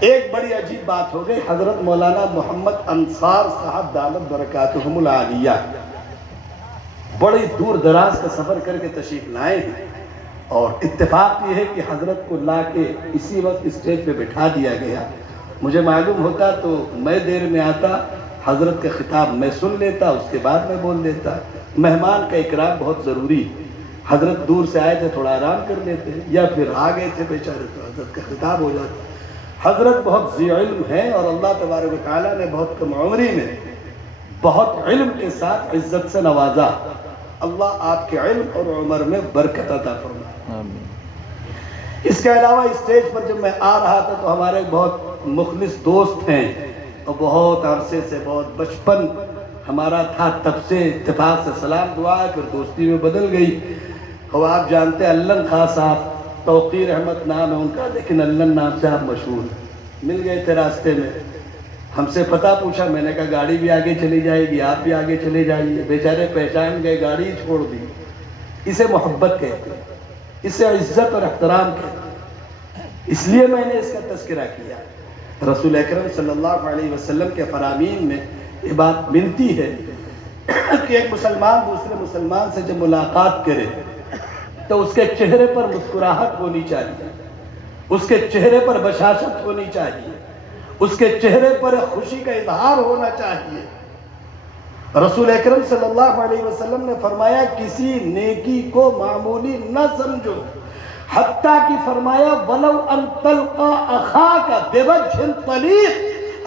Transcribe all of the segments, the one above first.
ایک بڑی عجیب بات ہو گئی، حضرت مولانا محمد انصار صاحب دامت برکاتہم العالیہ بڑی دور دراز کا سفر کر کے تشریف لائے ہیں، اور اتفاق یہ ہے کہ حضرت کو لا کے اسی وقت اسٹیج پہ بٹھا دیا گیا۔ مجھے معلوم ہوتا تو میں دیر میں آتا، حضرت کا خطاب میں سن لیتا، اس کے بعد میں بول دیتا۔ مہمان کا اکرام بہت ضروری ہے، حضرت دور سے آئے تھے، تھوڑا آرام کر لیتے، یا پھر آ گئے تھے بیچارے تو حضرت کا خطاب ہو جاتا۔ حضرت بہت ذی علم ہیں، اور اللہ تبارک و تعالیٰ نے بہت کم عمری میں بہت علم کے ساتھ عزت سے نوازا۔ اللہ آپ کے علم اور عمر میں برکت عطا فرمائے۔ اس کے علاوہ اسٹیج پر جب میں آ رہا تھا تو ہمارے بہت مخلص دوست ہیں، اور بہت عرصے سے، بہت بچپن ہمارا تھا، تب سے اتفاق سے سلام دعا ہے، پھر دوستی میں بدل گئی۔ اور آپ جانتے ہیں علن خان صاحب، توقیر احمد نام ہے ان کا، لیکن علن نام سے آپ مشہور ہیں۔ مل گئے تھے راستے میں، ہم سے پتہ پوچھا، میں نے کہا گاڑی بھی آگے چلی جائے گی، آپ بھی آگے چلے جائیے۔ بیچارے پہچان گئے، گاڑی چھوڑ دی۔ اسے محبت کہتے ہیں، اسے عزت اور احترام کہتے ہیں، اس لیے میں نے اس کا تذکرہ کیا۔ رسول اکرم صلی اللہ علیہ وسلم کے فرامین میں یہ بات ملتی ہے کہ ایک مسلمان دوسرے مسلمان سے جب ملاقات کرے تو اس کے چہرے پر مسکراہٹ ہونی چاہیے، اس کے چہرے پر بشاشت ہونی چاہیے، اس کے چہرے پر خوشی کا اظہار ہونا چاہیے۔ رسول اکرم صلی اللہ علیہ وسلم نے فرمایا کسی نیکی کو معمولی نہ سمجھو، حتیٰ کہ فرمایا وَلَوْ أَن تَلْقَى أَخَاكَ بِوَجْهٍ طَلِيقٍ،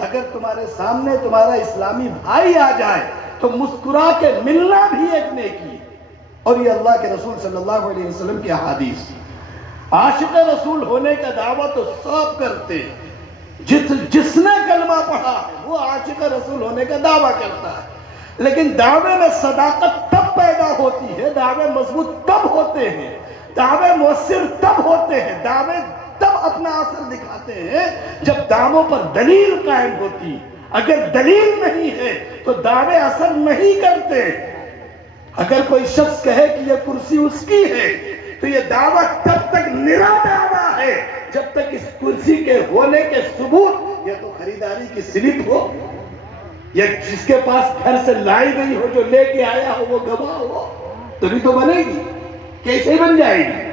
اگر تمہارے سامنے تمہارا اسلامی بھائی آ جائے تو مسکرا کے ملنا بھی ایک نیکی ہے۔ اور یہ اللہ کے رسول صلی اللہ علیہ وسلم کی احادیث۔ عاشق رسول ہونے کا دعویٰ تو سب کرتے ہیں، جس نے کلمہ پڑھا ہے وہ عاشق رسول ہونے کا دعویٰ کرتا ہے، لیکن دعوے میں صداقت تب پیدا ہوتی ہے، دعوے مضبوط تب ہوتے ہیں، دعوے مؤثر تب ہوتے ہیں، دعوے تب اپنا اثر دکھاتے ہیں جب دعووں پر دلیل قائم ہوتی۔ اگر دلیل نہیں ہے تو دعوے اثر نہیں کرتے۔ اگر کوئی شخص کہے کہ یہ کرسی اس کی ہے تو یہ دعویٰ تب تک نرا دعویٰ ہے جب تک اس کرسی کے ہونے کے ثبوت یا تو خریداری کی سلپ ہو، یا جس کے پاس گھر سے لائی گئی ہو، جو لے کے آیا ہو وہ گواہ ہو، تبھی تو بنے گی، کیسے بن جائے گی؟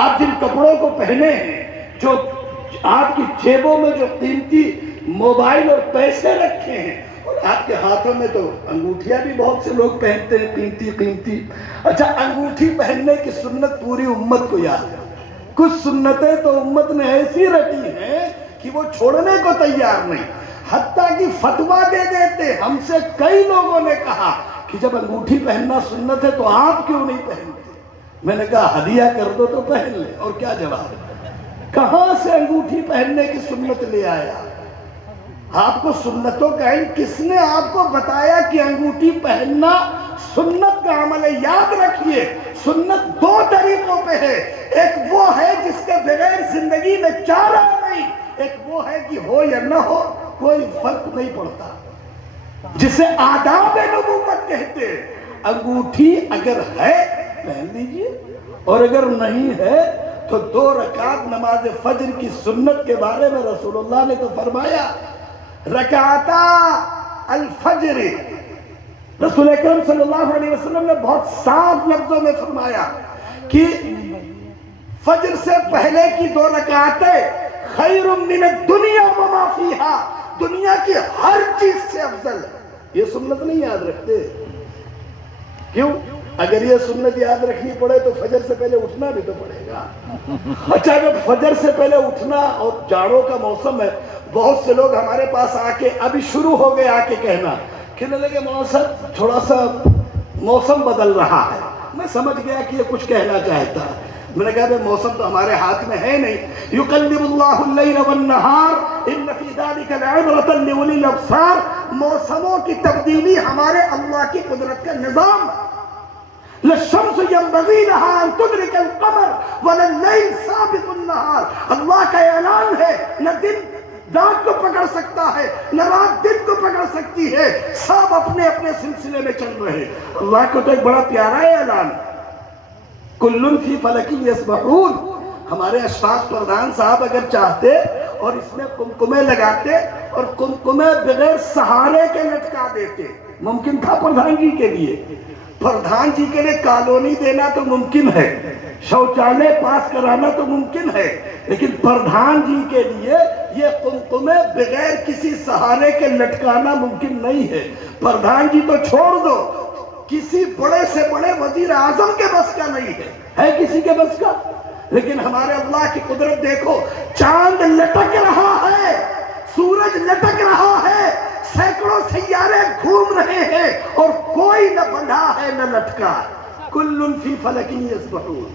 آپ جن کپڑوں کو پہنے ہیں، جو آپ کی جیبوں میں جو قیمتی موبائل اور پیسے رکھے ہیں، اور آپ کے ہاتھوں میں تو انگوٹھیاں بھی بہت سے لوگ پہنتے ہیں قیمتی۔ اچھا، انگوٹھی پہننے کی سنت پوری امت کو یاد ہے، کچھ سنتیں تو امت نے ایسی رکھی ہیں کہ وہ چھوڑنے کو تیار نہیں، حتیٰ کہ فتویٰ دے دیتے۔ ہم سے کئی لوگوں نے کہا کہ جب انگوٹھی پہننا سنت ہے تو آپ کیوں نہیں پہنتے؟ میں نے کہا ہدیہ کر دو تو پہن لے، اور کیا جواب؟ کہاں سے انگوٹھی پہننے کی سنت لے آیا؟ آپ کو سنتوں کا علم کس نے آپ کو بتایا کہ انگوٹھی پہننا سنت کا عمل ہے؟ یاد رکھیے، سنت دو طریقوں پہ ہے، ایک وہ ہے جس کے بغیر زندگی میں چارہ نہیں، ایک وہ ہے کہ ہو یا نہ ہو کوئی فرق نہیں پڑتا، جسے آداب نبوت کہتے ہیں۔ انگوٹھی اگر ہے پہن لیجئے، اور اگر نہیں ہے تو 2 رکعت نماز فجر کی سنت کے بارے میں رسول اللہ نے تو فرمایا رکعتا الفجر، رسول اکرم صلی اللہ علیہ وسلم نے بہت صاف لفظوں میں فرمایا کہ فجر سے پہلے کی 2 رکعتیں خیر من الدنیا وما فیہا، دنیا کی ہر چیز سے افضل ہے۔ یہ سنت نہیں یاد رکھتے، کیوں؟ اگر یہ سنت یاد رکھنی پڑے تو فجر سے پہلے اٹھنا بھی تو پڑے گا۔ اچھا، جب فجر سے پہلے اٹھنا، اور جاڑوں کا موسم ہے، بہت سے لوگ ہمارے پاس آ کے ابھی شروع ہو گئے آ کے کہنے لگے موسم تھوڑا سا موسم بدل رہا ہے۔ میں سمجھ گیا کہ یہ کچھ کہنا چاہتا ہے۔ میں نے کہا کہ موسم تو ہمارے ہاتھ میں ہے نہیں۔ یقلب اللہ اللیل والنہار ان فی ذلک لعبرۃ لاولی الابصار، موسموں کی تبدیلی ہمارے اللہ کی قدرت کا نظام ہے۔ للشمس ينبغي لها ان تدرك القمر ولا الليل سابق النهار، اللہ کا اعلان ہے، نہ دن رات کو پکڑ سکتا ہے نہ رات دن کو پکڑ سکتی ہے، سب اپنے اپنے سلسلے میں چل رہے ہیں۔ اللہ کو تو ایک بڑا پیارا اعلان، کل فی فلک یسبحون، ہمارے اشفاق پردھان صاحب اگر چاہتے اور اس میں کمکمے لگاتے اور کمکمے بغیر سہارے کے لٹکا دیتے، ممکن تھا پردھان جی کے لیے؟ پردھان جی کے لیے کالونی دینا تو ممکن ہے، شوچالے پاس کرانا تو ممکن ہے، لیکن پردھان جی کے لیے یہ کمکمے بغیر کسی سہارے کے لٹکانا ممکن نہیں ہے۔ پردھان جی تو چھوڑ دو، کسی بڑے سے بڑے وزیر اعظم کے بس کا نہیں ہے کسی کے بس کا؟ لیکن ہمارے اللہ کی قدرت دیکھو، چاند لٹک رہا ہے، سورج لٹک رہا ہے، سینکڑوں سیارے گھوم رہے ہیں اور کوئی نہ بندھا ہے نہ لٹکا۔ کل فی فلک یسبحون،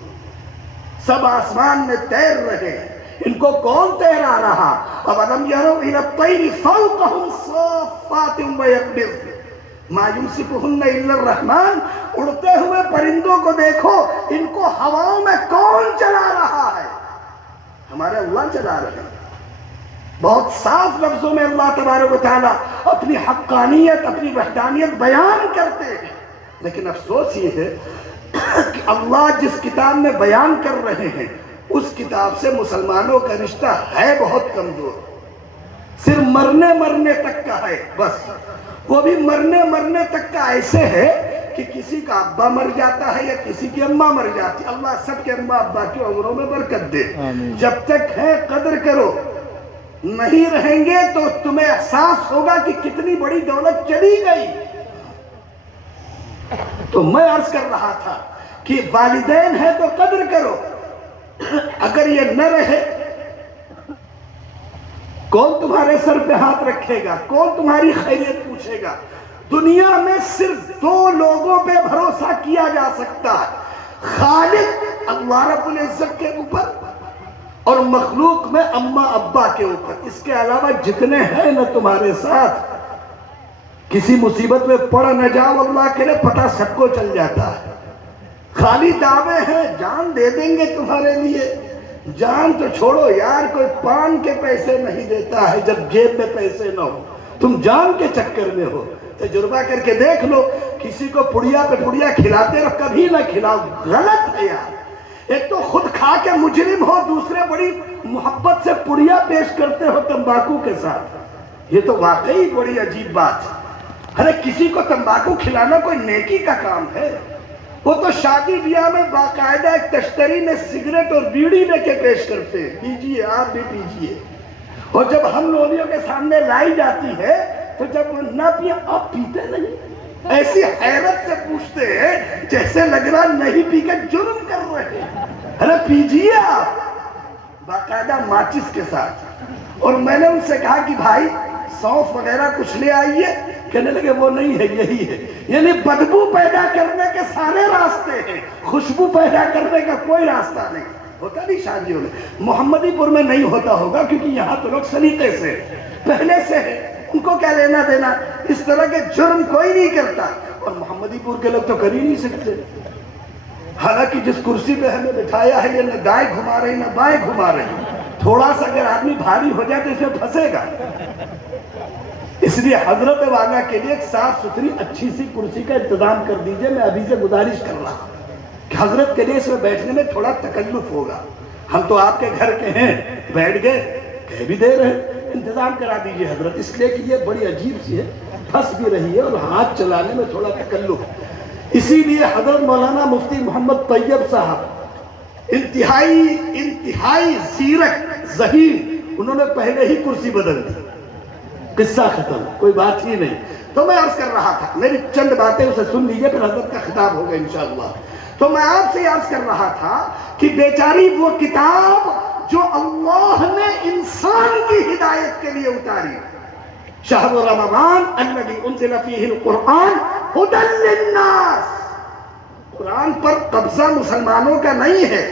سب آسمان میں تیر رہے ہیں، ان کو کون تیرا رہا؟ اولم یروا الی الطیر فوقہم صافات ویقبضن ما یمسکہن الا الرحمن، اڑتے ہوئے پرندوں کو دیکھو، ان کو ہواؤں میں کون چلا رہا ہے؟ ہمارے اللہ چلا رہے ہیں۔ بہت صاف لفظوں میں اللہ تبارک و تعالیٰ اپنی حقانیت، اپنی وحدانیت بیان کرتے ہیں، لیکن افسوس یہ ہے کہ اللہ جس کتاب میں بیان کر رہے ہیں اس کتاب سے مسلمانوں کا رشتہ ہے بہت کمزور، صرف مرنے تک کا ہے بس، وہ بھی مرنے تک کا ایسے ہے کہ کسی کا ابا مر جاتا ہے یا کسی کی اماں مر جاتی ہے۔ اللہ سب کے اماں ابا کی عمروں میں برکت دے، جب تک ہے قدر کرو، نہیں رہیں گے تو تمہیں احساس ہوگا کہ کتنی بڑی دولت چلی گئی۔ تو میں عرض کر رہا تھا کہ والدین ہے تو قدر کرو، اگر یہ نہ رہے کون تمہارے سر پہ ہاتھ رکھے گا؟ کون تمہاری خیریت پوچھے گا؟ دنیا میں صرف دو لوگوں پہ بھروسہ کیا جا سکتا ہے، خالق اللہ رب العزت کے اوپر اور مخلوق میں اماں ابا کے اوپر۔ اس کے علاوہ جتنے ہیں نا تمہارے ساتھ، کسی مصیبت میں پڑ نہ جاؤ اللہ کے لئے، پتہ سب کو چل جاتا ہے۔ خالی دعوے ہیں جان دے دیں گے تمہارے لیے، جان تو چھوڑو یار، کوئی پان کے پیسے نہیں دیتا ہے جب جیب میں پیسے نہ ہو، تم جان کے چکر میں ہو۔ تجربہ کر کے دیکھ لو، کسی کو پڑیا پہ پڑیا کھلاتے رہو، کبھی نہ کھلاؤ، غلط ہے یار۔ ایک تو خود کھا کے مجرم ہو، دوسرے بڑی محبت سے پڑیا پیش کرتے ہو تمباکو کے ساتھ، یہ تو واقعی بڑی عجیب بات ہے۔ ارے کسی کو تمباکو کھلانا کوئی نیکی کا کام ہے؟ وہ تو شادی بیاہ میں باقاعدہ ایک تشتری میں سگریٹ اور بیڑی لے کے پیش کرتے ہیں، پیجئے آپ بھی پیجئے، اور جب ہم لوگوں کے سامنے لائی جاتی ہے تو جب وہ نہ پیے آپ پیتے نہیں، ایسی حیرت سے پوچھتے ہیں جیسے لگ رہا نہیں پی کے جرم کر رہے ہیں۔ ارے پیجئے آپ، باقاعدہ ماچس کے ساتھ۔ اور میں نے ان سے کہا کہ بھائی سونف وغیرہ کچھ لے آئیے، کہنے لگے وہ نہیں ہے، یہی ہے۔ یعنی بدبو پیدا کرنے کے سارے راستے ہیں، خوشبو پیدا کرنے کا کوئی راستہ نہیں۔ ہوتا نہیں شادیوں میں، محمدی پور میں نہیں ہوتا ہوگا کیونکہ یہاں تو لوگ سلیقے سے پہلے سے ہے، ان کو کیا لینا دینا، اس طرح کے جرم کوئی نہیں کرتا، اور محمدی پور کے لوگ تو کر ہی نہیں سکتے۔ حالانکہ جس کرسی پہ ہمیں بٹھایا ہے یہ نہ دائیں گھما رہی نہ بائیں گھما رہی، تھوڑا سا اگر آدمی بھاری ہو جائے تو اس میں پھنسے گا۔ اس لیے حضرت والا کے لیے ایک صاف ستھری اچھی سی کرسی کا انتظام کر دیجئے۔ میں ابھی سے گزارش کر رہا ہوں کہ حضرت کے لیے اس میں بیٹھنے میں تھوڑا تکلف ہوگا، ہم تو آپ کے گھر کے ہیں، بیٹھ گئے، کہہ بھی دے رہے، انتظام کرا دیجئے حضرت، اس لیے کہ یہ بڑی عجیب سی ہے، پھنس بھی رہی ہے اور ہاتھ چلانے میں تھوڑا تکلف۔ اسی لیے حضرت مولانا مفتی محمد طیب صاحب انتہائی زیرک ذہین، انہوں نے پہلے ہی کرسی بدل دی، قصہ ختم، کوئی بات ہی نہیں۔ تو میں عرض کر رہا تھا، میری چند باتیں اسے سن لیجئے پھر حضرت کا خطاب ہوگا انشاءاللہ۔ تو میں آپ سے عرض کر رہا تھا کہ بیچاری وہ کتاب جو اللہ نے انسان کی ہدایت کے لیے اتاری، شہر رمضان الذی انزل فیہ القرآن ھدی للناس، قرآن پر قبضہ مسلمانوں کا نہیں ہے،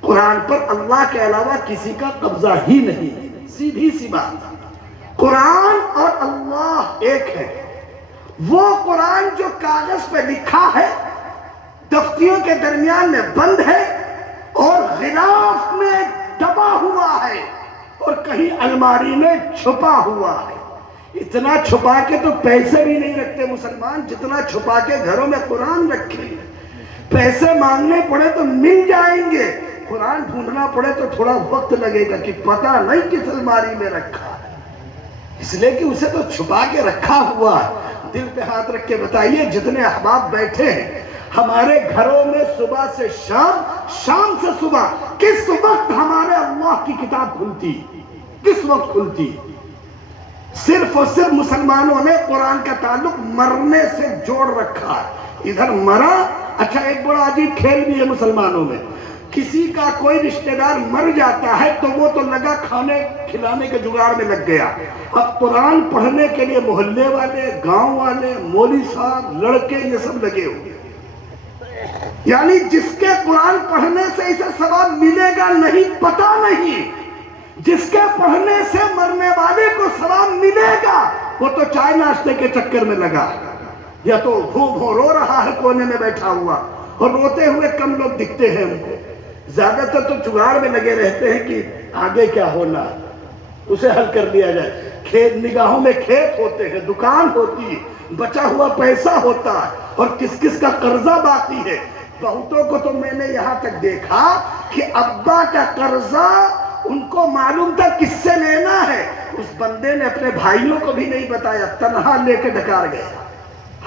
قرآن پر اللہ کے علاوہ کسی کا قبضہ ہی نہیں، سیدھی سی بات۔ قرآن اور اللہ ایک ہے۔ وہ قرآن جو کاغذ پہ لکھا ہے، دفتیوں کے درمیان میں بند ہے اور غلاف میں دبا ہوا ہے اور کہیں الماری میں چھپا ہوا ہے، اتنا چھپا کے تو پیسے بھی نہیں رکھتے مسلمان جتنا چھپا کے گھروں میں قرآن رکھے۔ پیسے مانگنے پڑے تو مل جائیں گے، قرآن ڈھونڈنا پڑے تو تھوڑا وقت لگے گا کہ پتہ نہیں کس الماری میں رکھا ہے، اس لیے کہ اسے تو چھپا کے رکھا ہوا ہے۔ دل پہ ہاتھ رکھ کے بتائیے، جتنے احباب بیٹھے ہیں ہمارے گھروں میں صبح سے شام، شام سے صبح، کس وقت ہمارے اللہ کی کتاب کھلتی، کس وقت کھلتی؟ صرف اور صرف مسلمانوں نے قرآن کا تعلق مرنے سے جوڑ رکھا ہے۔ ادھر مرا، اچھا ایک بڑا عجیب کھیل بھی ہے مسلمانوں میں، کسی کا کوئی رشتہ دار مر جاتا ہے تو وہ تو لگا کھانے کھلانے کے جگاڑ میں لگ گیا، اب قرآن پڑھنے کے لیے محلے والے، گاؤں والے، مولوی صاحب، لڑکے، یہ سب لگے ہوئے، یعنی جس کے قرآن پڑھنے سے اسے ثواب ملے گا نہیں پتہ نہیں، جس کے پڑھنے سے مرنے والے کو ثواب ملے گا وہ تو چائے ناشتے کے چکر میں لگا، یا تو گھو رو رہا ہے کونے میں بیٹھا ہوا، اور روتے ہوئے کم لوگ دکھتے ہیں ہم کو، زیادہ تر تو جگاڑ میں لگے رہتے ہیں کہ آگے کیا ہونا اسے حل کر دیا جائے۔ کھیت، نگاہوں میں کھیت ہوتے ہیں، دکان ہوتی ہے، بچا ہوا پیسہ ہوتا ہے، اور کس کس کا قرضہ باقی ہے۔ بہتوں کو تو میں نے یہاں تک دیکھا کہ ابا کا قرضہ ان کو معلوم تھا کس سے لینا ہے، اس بندے نے اپنے بھائیوں کو بھی نہیں بتایا، تنہا لے کے ڈکار گیا۔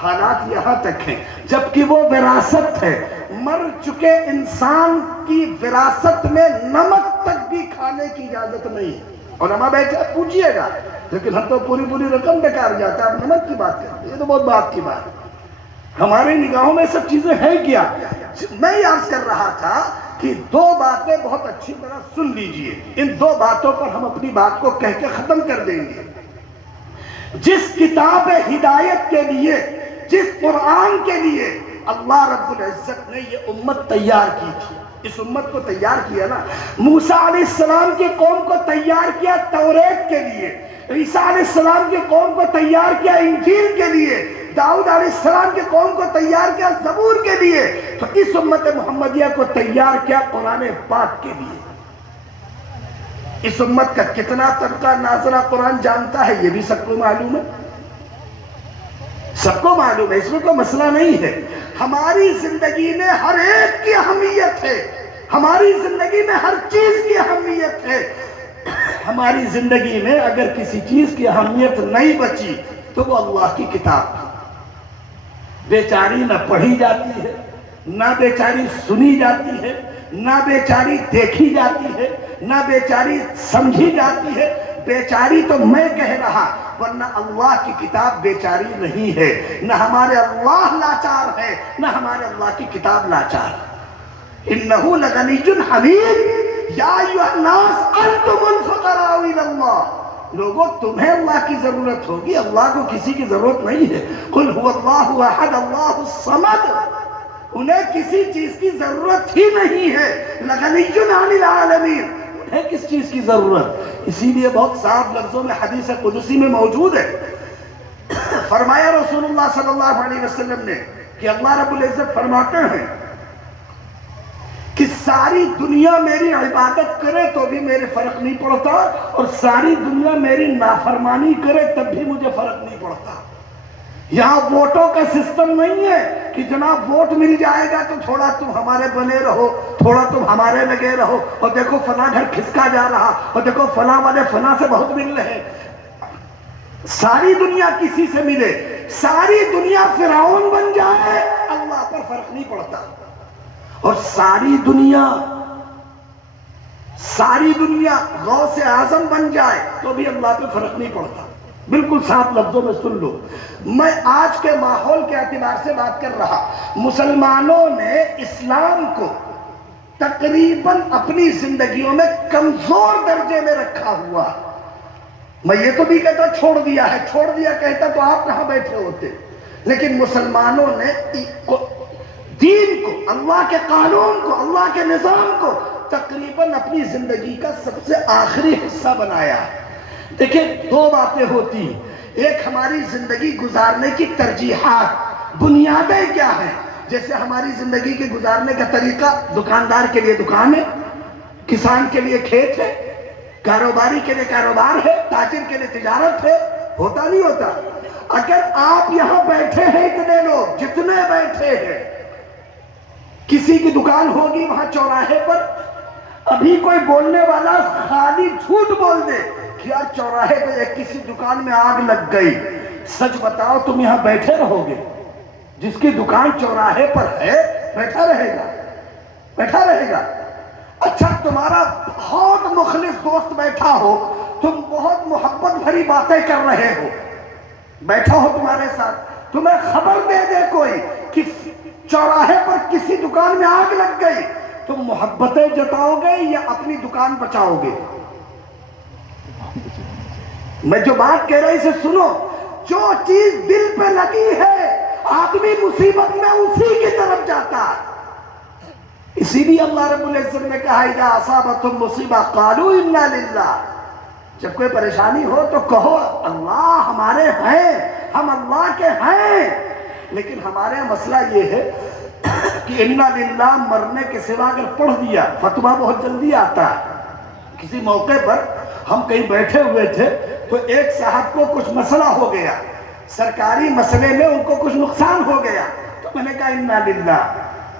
حالات یہاں تک ہیں، جبکہ وہ وراثت ہے، مر چکے انسان کی وراثت میں نمک تک بھی کھانے کی اجازت نہیں ہے۔ علماء بیٹھے پوچھئے گا، لیکن ہم تو پوری رقم ڈکار جاتا ہے، اب نمک کی بات کرتے ہیں، یہ تو بہت بات کی بات ہے۔ ہمارے نگاہوں میں سب چیزیں ہیں کیا؟ میں یہ عرض کر رہا تھا کہ دو باتیں بہت اچھی طرح سن لیجئے، ان دو باتوں پر ہم اپنی بات کو کہہ کے ختم کر دیں گے۔ جس کتاب ہدایت کے لیے، جس قرآن کے لیے اللہ رب العزت نے یہ امت تیار کی تھی، اس امت کو تیار کیا نا، موسیٰ علیہ السلام کی قوم کو تیار کیا توریت کے لیے، عیسیٰ علیہ السلام کی قوم کو تیار کیا انجیل کے لیے، داؤد علیہ السلام کی قوم کو تیار کیا زبور کے لیے، تو اس امت محمدیہ کو تیار کیا قرآن پاک کے لیے۔ اس امت کا کتنا طبقہ ناظرہ قرآن جانتا ہے یہ بھی سب کو معلوم ہے، سب کو معلوم ہے، اس میں کوئی مسئلہ نہیں ہے۔ ہماری زندگی میں ہر ایک کی اہمیت ہے، ہماری زندگی میں ہر چیز کی اہمیت ہے۔ ہماری زندگی میں اگر کسی چیز کی اہمیت نہیں بچی تو وہ اللہ کی کتاب ہے، بیچاری نہ پڑھی جاتی ہے، نہ بیچاری سنی جاتی ہے، نہ بیچاری دیکھی جاتی ہے، نہ بیچاری سمجھی جاتی ہے۔ بیچاری تو میں کہہ رہا، ورنہ اللہ کی کتاب بیچاری نہیں ہے، نہ ہمارے اللہ لاچار ہے، نہ ہمارے اللہ کی کتاب لاچار ہے۔ اِنَّهُ لَغَنِيٌّ حَمِيدٌ یا ایھا الناس انتم الفقراء الی اللہ، لوگوں تمہیں اللہ کی ضرورت ہوگی، اللہ کو کسی کی ضرورت نہیں ہے۔ قُلْ هُوَ اللَّهُ أَحَدٌ اللَّهُ الصَّمَدُ، انہیں کسی چیز کی ضرورت ہی نہیں ہے۔ لَغَنِيٌّ عَنِ الْعَالَمِينَ، ہے کس چیز کی ضرورت؟ اسی لیے بہت صاف لفظوں میں حدیث قدسی میں موجود ہے، فرمایا رسول اللہ صلی اللہ علیہ وسلم نے کہ اللہ رب العزت فرماتے ہیں کہ ساری دنیا میری عبادت کرے تو بھی میرے فرق نہیں پڑتا، اور ساری دنیا میری نافرمانی کرے تب بھی مجھے فرق نہیں پڑتا۔ یہاں ووٹوں کا سسٹم نہیں ہے کہ جناب ووٹ مل جائے گا تو تھوڑا تم ہمارے بنے رہو، تھوڑا تم ہمارے لگے رہو، اور دیکھو فلاں گھر کھسکا جا رہا، اور دیکھو فلاں والے فلاں سے بہت مل رہے۔ ساری دنیا کسی سے ملے، ساری دنیا فرعون بن جائے، اللہ پر فرق نہیں پڑتا، اور ساری دنیا غوث اعظم بن جائے تو بھی اللہ پہ فرق نہیں پڑتا۔ بالکل صاف لفظوں میں سن لو، میں آج کے ماحول کے اعتبار سے بات کر رہا، مسلمانوں نے اسلام کو تقریباً اپنی زندگیوں میں کمزور درجے میں رکھا ہوا۔ میں یہ تو نہیں کہتا چھوڑ دیا ہے، چھوڑ دیا کہتا تو آپ کہاں بیٹھے ہوتے، لیکن مسلمانوں نے دین کو، اللہ کے قانون کو، اللہ کے نظام کو تقریباً اپنی زندگی کا سب سے آخری حصہ بنایا۔ دیکھیں دو باتیں ہوتی ہیں، ایک ہماری زندگی گزارنے کی ترجیحات، بنیادیں کیا ہیں، جیسے ہماری زندگی کے گزارنے کا طریقہ، دکاندار کے لیے دکان ہے، کسان کے لیے کھیت ہے، کاروباری کے لیے کاروبار ہے، تاجر کے لیے تجارت ہے، ہوتا نہیں ہوتا؟ اگر آپ یہاں بیٹھے ہیں اتنے لوگ جتنے بیٹھے ہیں، کسی کی دکان ہوگی وہاں چوراہے پر، ابھی کوئی بولنے والا خالی جھوٹ بول دے کہ یار چوراہے پہ کسی دکان میں آگ لگ گئی، سچ بتاؤ تم یہاں بیٹھے رہو گے؟ جس کی دکان چوراہے پر ہے بیٹھا رہے گا؟ بیٹھا رہے گا؟ اچھا تمہارا بہت مخلص دوست بیٹھا ہو، تم بہت محبت بھری باتیں کر رہے ہو، بیٹھا ہو تمہارے ساتھ، تمہیں خبر دے دے کوئی کہ چوراہے پر کسی دکان میں آگ لگ گئی، تم محبتیں جتاؤ گے یا اپنی دکان بچاؤ گے؟ میں جو بات کہہ رہا ہوں اسے سنو، جو چیز دل پہ لگی ہے آدمی مصیبت میں اسی کی طرف جاتا ہے۔ اسی لیے اللہ رب العزت نے کہا اذا اصابتهم مصیبہ قالوا انا للہ، جب کوئی پریشانی ہو تو کہو اللہ ہمارے ہیں، ہم اللہ کے ہیں۔ لیکن ہمارے مسئلہ یہ ہے کہ انا للہ مرنے کے سوا اگر پڑھ دیا فتویٰ بہت جلدی آتا ہے۔ کسی موقع پر ہم کہیں بیٹھے ہوئے تھے تو ایک صاحب کو کچھ مسئلہ ہو گیا، سرکاری مسئلے میں ان کو کچھ نقصان ہو گیا، تو میں نے کہا انا للہ۔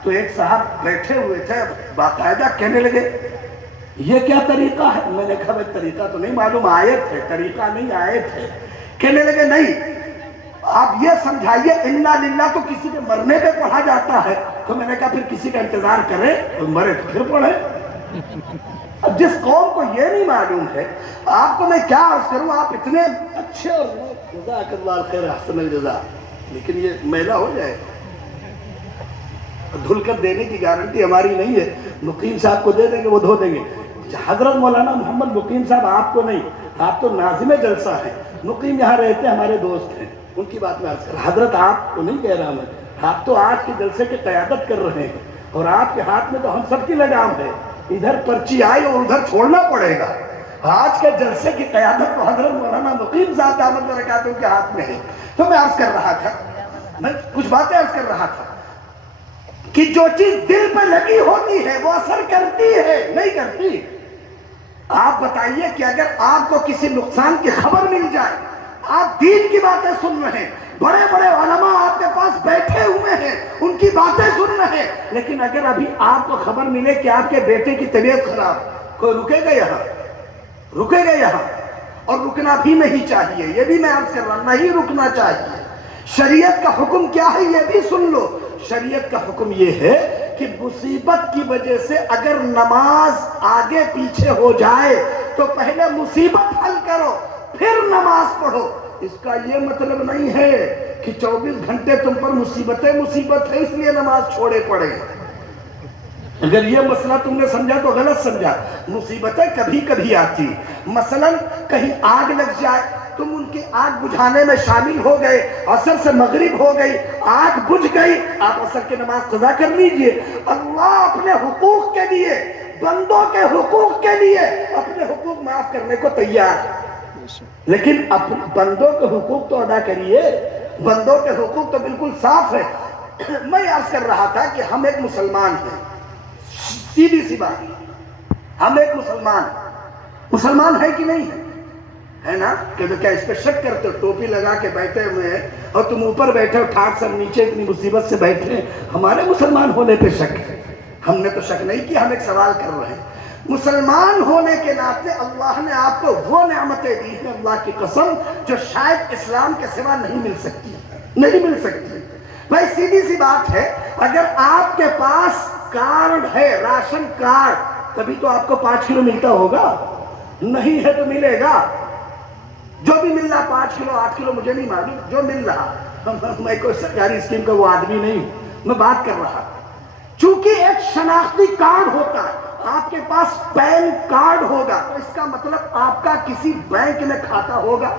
تو ایک صاحب بیٹھے ہوئے تھے باقاعدہ کہنے لگے یہ کیا طریقہ ہے؟ میں نے کہا بھائی طریقہ تو نہیں معلوم، آیت ہے، طریقہ نہیں آیت ہے۔ کہنے لگے نہیں آپ یہ سمجھائیے انا للہ تو کسی کے مرنے پہ پڑھا جاتا ہے۔ تو میں نے کہا پھر کسی کا انتظار کرے اور مرے تو پھر پڑھے۔ اب جس قوم کو یہ نہیں معلوم ہے، آپ کو میں کیا عرض کروں، آپ اتنے اچھے اور جزاک اللہ خیر احسن الجزا، لیکن یہ میلا ہو جائے، دھل کر دینے کی گارنٹی ہماری نہیں ہے۔ مقیم صاحب کو دے دیں گے وہ دھو دیں گے۔ حضرت مولانا محمد مقیم صاحب آپ کو نہیں، آپ تو ناظم جلسہ ہیں، مقیم یہاں رہتے ہمارے دوست ہیں، ان کی بات میں عرض کر رہا۔ حضرت آپ کو نہیں کہہ رہا میں، آپ تو آج کے جلسے کی قیادت کر رہے ہیں اور آپ کے ہاتھ میں تو ہم سب کی لگام ہے، ادھر پرچی آئی اور ادھر چھوڑنا پڑے گا۔ آج کے جلسے کی قیادت تو حضرت مولانا مقیم صاحب دامت برکاتہ کے ہاتھ میں ہے۔ تو میں عرض کر رہا تھا، میں کچھ باتیں عرض کر رہا تھا کہ جو چیز دل پہ لگی ہوتی ہے وہ اثر کرتی ہے نہیں کرتی؟ آپ بتائیے کہ اگر آپ کو کسی نقصان کی خبر مل جائے، آپ دین کی باتیں سن رہے ہیں، بڑے بڑے علماء آپ کے پاس بیٹھے ہوئے ہیں، ان کی باتیں سن رہے ہیں، لیکن اگر ابھی آپ کو خبر ملے کہ آپ کے بیٹے کی طبیعت خراب، کوئی رکے گا یہاں؟ رکے گا یہاں؟ اور رکنا بھی نہیں چاہیے، یہ بھی میں عرض کر رہا ہوں، نہیں رکنا چاہیے۔ شریعت کا حکم کیا ہے یہ بھی سن لو۔ شریعت کا حکم یہ ہے کہ مصیبت کی وجہ سے اگر نماز آگے پیچھے ہو جائے تو پہلے مصیبت حل کرو پھر نماز پڑھو۔ اس کا یہ مطلب نہیں ہے کہ 24 گھنٹے تم پر مصیبت ہے اس لیے نماز چھوڑے پڑے۔ اگر یہ مسئلہ تم نے سمجھا تو غلط سمجھا۔ مصیبتیں کبھی کبھی آتی، مثلا کہیں آگ لگ جائے، تم ان کی آگ بجھانے میں شامل ہو گئے، عصر سے مغرب ہو گئی، آگ بجھ گئی، آپ عصر کی نماز قضا کر لیجئے۔ اللہ اپنے حقوق کے لیے، بندوں کے حقوق کے لیے اپنے حقوق معاف کرنے کو تیار ہے، لیکن بندوں کے حقوق تو ادا کریے۔ بندوں کے حقوق تو بالکل صاف ہے۔ میں عرض کر رہا تھا کہ ہم ایک مسلمان ہیں، سیدھی سی بات، ہم ایک مسلمان ہے کہ نہیں ہے نا؟ کہ کیا اس پہ شک کرتے ہو؟ ٹوپی لگا کے بیٹھے ہوئے ہیں اور تم اوپر بیٹھے ہو ٹھاٹ سر نیچے اتنی مصیبت سے بیٹھے ہیں، ہمارے مسلمان ہونے پہ شک ہے؟ ہم نے تو شک نہیں کیا، ہم ایک سوال کر رہے ہیں۔ مسلمان ہونے کے ناطے اللہ نے آپ کو وہ نعمتیں دی ہیں اللہ کی قسم جو شاید اسلام کے سوا نہیں مل سکتی۔ بھائی سیدھی سی بات ہے، اگر آپ کے پاس کارڈ ہے، راشن کارڈ، تبھی تو آپ کو 5 کلو ملتا ہوگا، نہیں ہے تو ملے گا؟ جو بھی مل رہا 5 کلو 8 کلو مجھے نہیں معلوم، جو مل رہا، میں کوئی سرکاری اسکیم کا وہ آدمی نہیں ہوں، میں بات کر رہا چونکہ ایک شناختی کارڈ ہوتا ہے، آپ کے پاس پین کارڈ ہوگا تو اس کا مطلب آپ کا کسی بینک میں کھاتا ہوگا،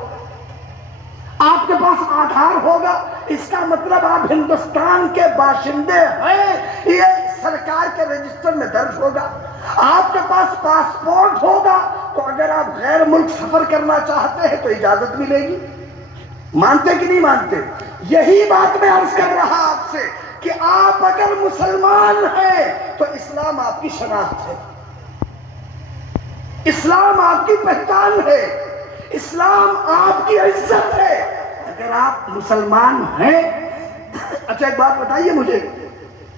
آپ کے پاس آدھار ہوگا اس کا مطلب آپ ہندوستان کے باشندے ہیں، یہ سرکار کے رجسٹر میں درج ہوگا، آپ کے پاس پاسپورٹ ہوگا تو اگر آپ غیر ملک سفر کرنا چاہتے ہیں تو اجازت ملے گی۔ مانتے کہ نہیں مانتے؟ یہی بات میں عرض کر رہا آپ سے کہ آپ اگر مسلمان ہیں تو اسلام آپ کی شناخت ہے، اسلام آپ کی پہچان ہے، اسلام آپ کی عزت ہے اگر آپ مسلمان ہیں۔ اچھا ایک بات بتائیے مجھے،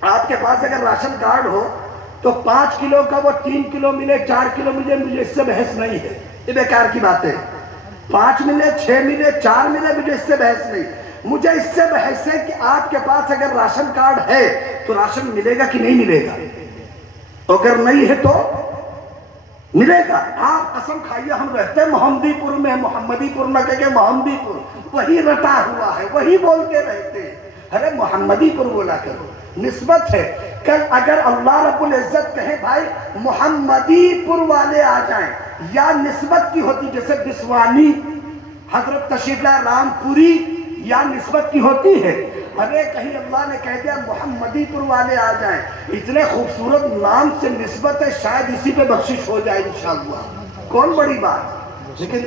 آپ کے پاس اگر راشن کارڈ ہو تو 5 کلو کا وہ 3 کلو ملے 4 کلو ملے مجھے اس سے بحث نہیں ہے، یہ بیکار کی بات ہے۔ 5 ملے 6 ملے 4 ملے مجھے اس سے بحث نہیں، مجھے اس سے بحث ہے کہ آپ کے پاس اگر راشن کارڈ ہے تو راشن ملے گا کہ نہیں ملے گا، اگر نہیں ہے تو ملے گا۔ آپ قسم کھائیے ہم رہتے محمدی پور میں، محمدی پور نہ کہہ کے محمدی پور، وہی رٹا ہوا ہے، وہی بولتے رہتے ہیں۔ ارے محمدی پور بولا کرو، نسبت ہے۔ کل اگر اللہ رب العزت کہے بھائی محمدی پور والے آ جائیں، یا نسبت کی ہوتی جیسے بسوانی حضرت تشریف لائے رام پوری، یا نسبت کی ہوتی ہے، ارے کہیں اللہ نے کہہ دیا محمدی پور والے آ جائیں، اتنے خوبصورت نام سے نسبت ہے، شاید اسی پہ بخشش ہو جائے انشاءاللہ، کون بڑی بات۔ لیکن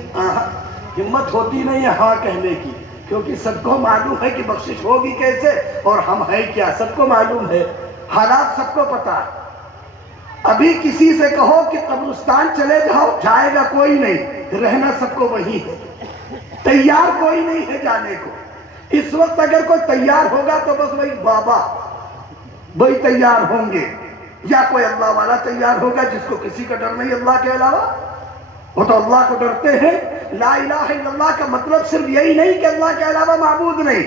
ہمت ہوتی نہیں ہے ہاں کہنے کی، کیونکہ سب کو معلوم ہے کہ بخشش ہوگی کیسے، اور ہم ہیں کیا سب کو معلوم ہے، حالات سب کو پتا ہے۔ ابھی کسی سے کہو کہ قبرستان چلے جاؤ، جائے گا کوئی نہیں، رہنا سب کو وہی ہے، تیار کوئی نہیں ہے جانے کو۔ اس وقت اگر کوئی تیار ہوگا تو بس وہی بابا وہی تیار ہوں گے، یا کوئی اللہ والا تیار ہوگا جس کو کسی کا ڈر نہیں اللہ کے علاوہ، وہ تو اللہ کو ڈرتے ہیں۔ لا الہ الا اللہ کا مطلب صرف یہی نہیں کہ اللہ کے علاوہ معبود نہیں،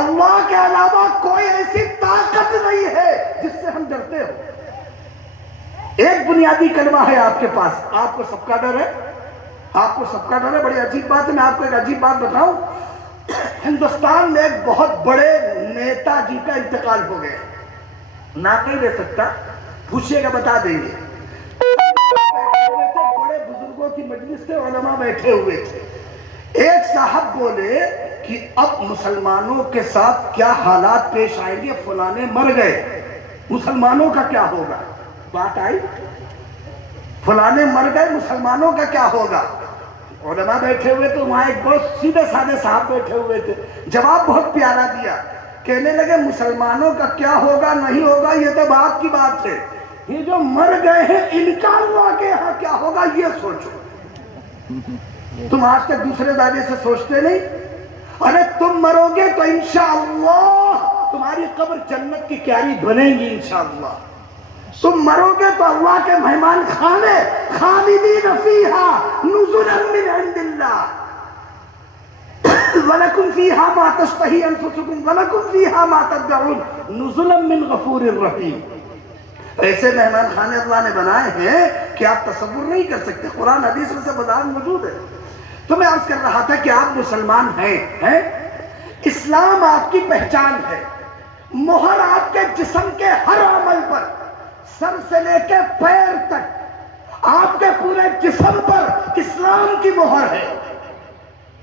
اللہ کے علاوہ کوئی ایسی طاقت نہیں ہے جس سے ہم ڈرتے ہو۔ ایک بنیادی کلمہ ہے آپ کے پاس، آپ کو سب کا ڈر ہے، آپ کو سب کا ڈر ہے۔ بڑی عجیب بات ہے، میں آپ کو ایک عجیب بات بتاؤں، ہندوستان میں ایک بہت بڑے نیتا جی کا انتقال ہو گیا، نام نہیں لے سکتا، پوچھئے گا بتا دیں گے۔ بڑے بزرگوں کی مجلس سے علماء بیٹھے ہوئے تھے، ایک صاحب بولے کہ اب مسلمانوں کے ساتھ کیا حالات پیش آئیں گے، فلانے مر گئے، مسلمانوں کا کیا ہوگا؟ بات آئی، فلانے مر گئے مسلمانوں کا کیا ہوگا؟ علماء بیٹھے ہوئے تو وہاں ایک بہت سیدھے سادے صاحب بیٹھے ہوئے تھے، جواب بہت پیارا دیا، کہنے لگے مسلمانوں کا کیا ہوگا نہیں ہوگا یہ تو بات کی بات ہے، یہ جو مر گئے ہیں ان کا اللہ کے یہاں کیا ہوگا یہ سوچو۔ تم آج تک دوسرے زاویے سے سوچتے نہیں؟ ارے تم مرو گے تو انشاءاللہ تمہاری قبر جنت کی کیاری بنے گی انشاءاللہ، تم مرو گے تو اللہ کے مہمان خانے، خالدین فیہا نزلا من عند اللہ، وَلَكُمْ فِيهَا مَا تَشْتَهِي أَنفُسُكُمْ وَلَكُمْ فِيهَا مَا تَدَّعُونَ نُزُلًا مِّن غَفُورٍ رَحِيمٍ۔ ایسے مہمان خانے اللہ نے بنائے ہیں کہ آپ تصور نہیں کر سکتے، قرآن حدیث میں سے بذات موجود ہے۔ تو میں عرض کر رہا تھا کہ آپ مسلمان ہیں، اسلام آپ کی پہچان ہے، مہر آپ کے جسم کے ہر عمل پر، سر سے لے کے پیر تک آپ کے پورے جسم پر اسلام کی مہر ہے،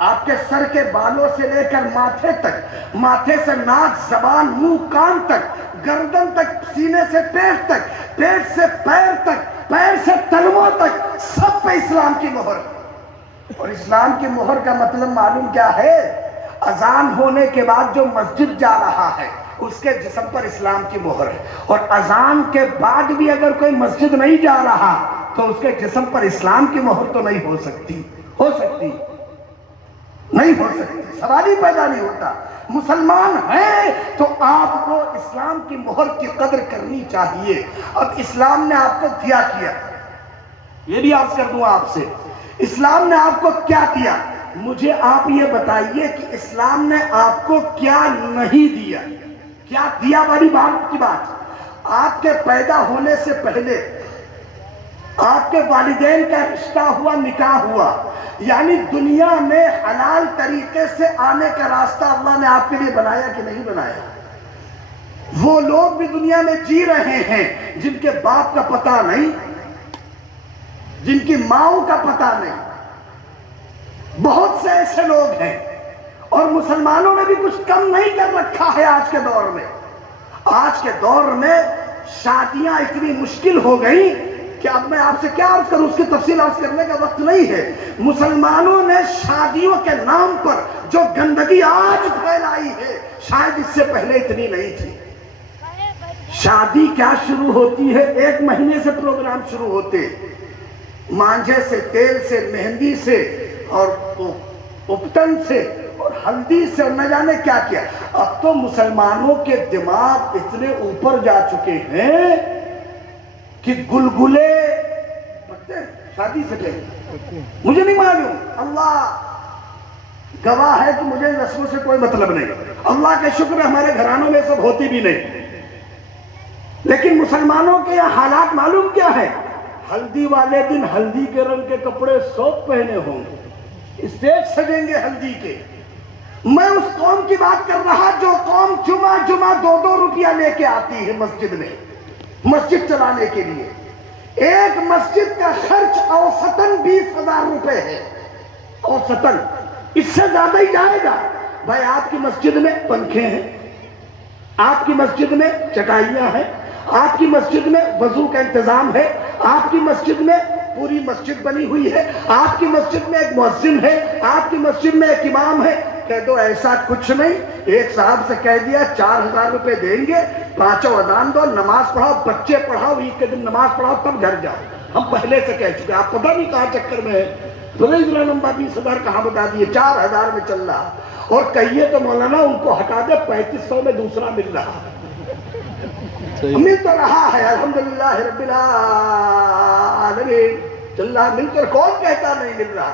آپ کے سر کے بالوں سے لے کر ماتھے تک، ماتھے سے ناک زبان منہ کان تک، گردن تک سینے سے پیٹ تک، پیٹ سے پیر تک، پیر سے تلووں تک، سب پہ اسلام کی مہر ہے۔ اور اسلام کی مہر کا مطلب معلوم کیا ہے؟ اذان ہونے کے بعد جو مسجد جا رہا ہے اس کے جسم پر اسلام کی مہر ہے، اور اذان کے بعد بھی اگر کوئی مسجد نہیں جا رہا تو اس کے جسم پر اسلام کی مہر تو نہیں ہو سکتی، ہو سکتی نہیں ہو سکتی، سوال ہی پیدا نہیں ہوتا۔ مسلمان ہیں تو آپ کو اسلام کی مہر کی قدر کرنی چاہیے۔ اب اسلام نے آپ کو دیا کیا، یہ بھی عرض کر دوں آپ سے، اسلام نے آپ کو کیا دیا؟ مجھے آپ یہ بتائیے کہ اسلام نے آپ کو کیا نہیں دیا؟ کیا دیا والی بات کی بات، آپ کے پیدا ہونے سے پہلے آپ کے والدین کا رشتہ ہوا، نکاح ہوا، یعنی دنیا میں حلال طریقے سے آنے کا راستہ اللہ نے آپ کے لیے بنایا کہ نہیں بنایا؟ وہ لوگ بھی دنیا میں جی رہے ہیں جن کے باپ کا پتہ نہیں، جن کی ماؤں کا پتہ نہیں، بہت سے ایسے لوگ ہیں، اور مسلمانوں نے بھی کچھ کم نہیں کر رکھا ہے آج کے دور میں۔ آج کے دور میں شادیاں اتنی مشکل ہو گئی کہ اب میں آپ سے کیا عرض کروں، اس کی تفصیل عرض کرنے کا وقت نہیں ہے۔ مسلمانوں نے شادیوں کے نام پر جو گندگی آج پھیلائی ہے شاید اس سے پہلے اتنی نہیں تھی۔ شادی کیا شروع ہوتی ہے؟ 1 مہینے سے پروگرام شروع ہوتے، مانجھے سے، تیل سے، مہندی سے، اور اپٹن سے، اور ہلدی سے، اور نہ جانے کیا کیا۔ اب تو مسلمانوں کے دماغ اتنے اوپر جا چکے ہیں کہ گلگلے پڑھتے ہیں شادی سے پہلے؟ مجھے نہیں معلوم، اللہ گواہ ہے کہ مجھے رسموں سے کوئی مطلب نہیں، اللہ کا شکر ہے ہمارے گھرانوں میں سب ہوتی بھی نہیں۔ لیکن مسلمانوں کے یہاں حالات معلوم کیا ہے؟ ہلدی والے دن ہلدی کے رنگ کے کپڑے سب پہنے ہوں گے، اسٹیج سجیں گے ہلدی کے۔ میں اس قوم کی بات کر رہا جو قوم جمعہ 2 روپیہ لے کے آتی ہے مسجد میں، مسجد چلانے کے لیے۔ ایک مسجد کا خرچ اوسطاً 20,000 روپے ہے، اوسطاً، اس سے زیادہ ہی جائے گا۔ بھائی آپ کی مسجد میں پنکھے ہیں، آپ کی مسجد میں چٹائیاں ہیں، آپ کی مسجد میں وضو کا انتظام ہے، آپ کی مسجد میں پوری مسجد بنی ہوئی ہے، آپ کی مسجد میں ایک مؤذن ہے، آپ کی مسجد میں ایک امام ہے۔ کہہ دو ایسا کچھ نہیں۔ ایک صاحب سے کہہ دیا 4,000 روپے دیں گے، 5 اذان دو، نماز پڑھاؤ، بچے پڑھاؤ، عید کے دن نماز پڑھاؤ، تب گھر جاؤ۔ ہم پہلے سے کہہ چکے، آپ پتہ نہیں کہاں چکر میں ہے، بڑے اتنا لمبا 20,000 کہاں بتا دیے، 4,000 میں چل رہا۔ اور کہیے تو مولانا ان کو ہٹا دے، 3500 میں دوسرا مل رہا، مل تو رہا ہے الحمدللہ رب العالمین، چل رہا، مل کر کون کہتا نہیں مل رہا؟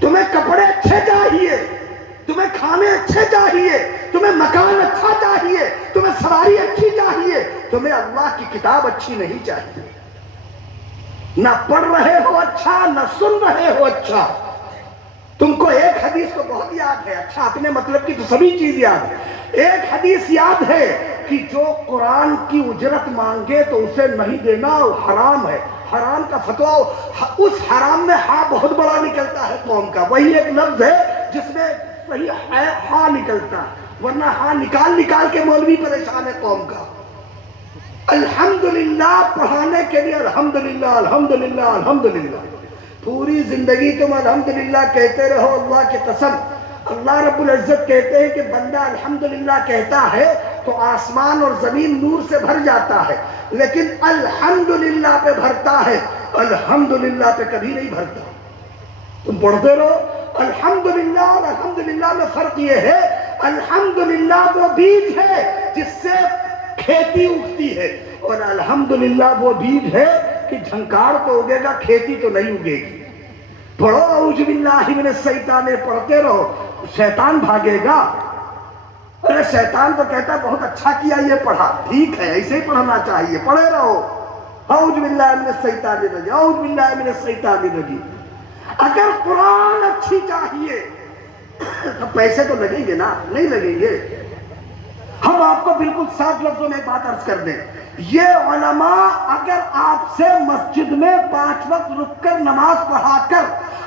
تمہیں کپڑے اچھے چاہیے، تمہیں کھانے اچھے چاہیے، تمہیں مکان اچھا چاہیے، تمہیں سواری اچھی چاہیے، تمہیں اللہ کی کتاب اچھی نہیں چاہیے۔ نہ پڑھ رہے ہو اچھا، نہ سن رہے ہو اچھا۔ تم کو ایک حدیث کو بہت یاد ہے، اچھا اپنے مطلب کی تو سبھی چیز یاد ہے۔ ایک حدیث یاد ہے کہ جو قرآن کی اجرت مانگے تو اسے نہیں دینا حرام ہے۔ حرام کا فتویٰ، اس حرام میں ہاں بہت بڑا نکلتا ہے قوم کا، وہی ایک لفظ ہے جس میں صحیح ہے ہاں نکلتا، ورنہ ہاں نکال کے مولوی پریشان ہے قوم کا۔ الحمدللہ پڑھانے کے لیے الحمدللہ الحمدللہ الحمدللہ، پوری زندگی تم الحمدللہ کہتے رہو۔ اللہ کی قسم، اللہ رب العزت کہتے ہیں کہ بندہ الحمدللہ کہتا ہے تو آسمان اور زمین نور سے بھر جاتا ہے، لیکن الحمدللہ پہ بھرتا ہے، الحمدللہ پہ کبھی نہیں بھرتا۔ تم پڑھتے رہو الحمدللہ اور الحمدللہ میں فرق یہ ہے، الحمدللہ وہ بیج ہے جس سے کھیتی اگتی ہے، اور الحمدللہ وہ بیج ہے کہ جھنکار تو اگے گا، کھیتی تو نہیں اگے گی۔ پڑھو اعوذ باللہ من الشیطان، پڑھتے رہو، شیطان بھاگے گا۔ ارے شیطان تو کہتا ہے بہت اچھا کیا یہ پڑھا، ٹھیک ہے ایسے ہی پڑھنا چاہیے، پڑھے رہو۔ اعوذ باللہ من الشیطان الرجیم، اعوذ باللہ من الشیطان الرجیم۔ اگر قرآن اچھی چاہیے تو پیسے تو لگیں گے نا، نہیں لگیں گے؟ ہم آپ کو بالکل صاف لفظوں میں ایک بات عرض کر دیں، یہ علماء اگر آپ سے مسجد میں 5 وقت رک کر نماز پڑھا کر،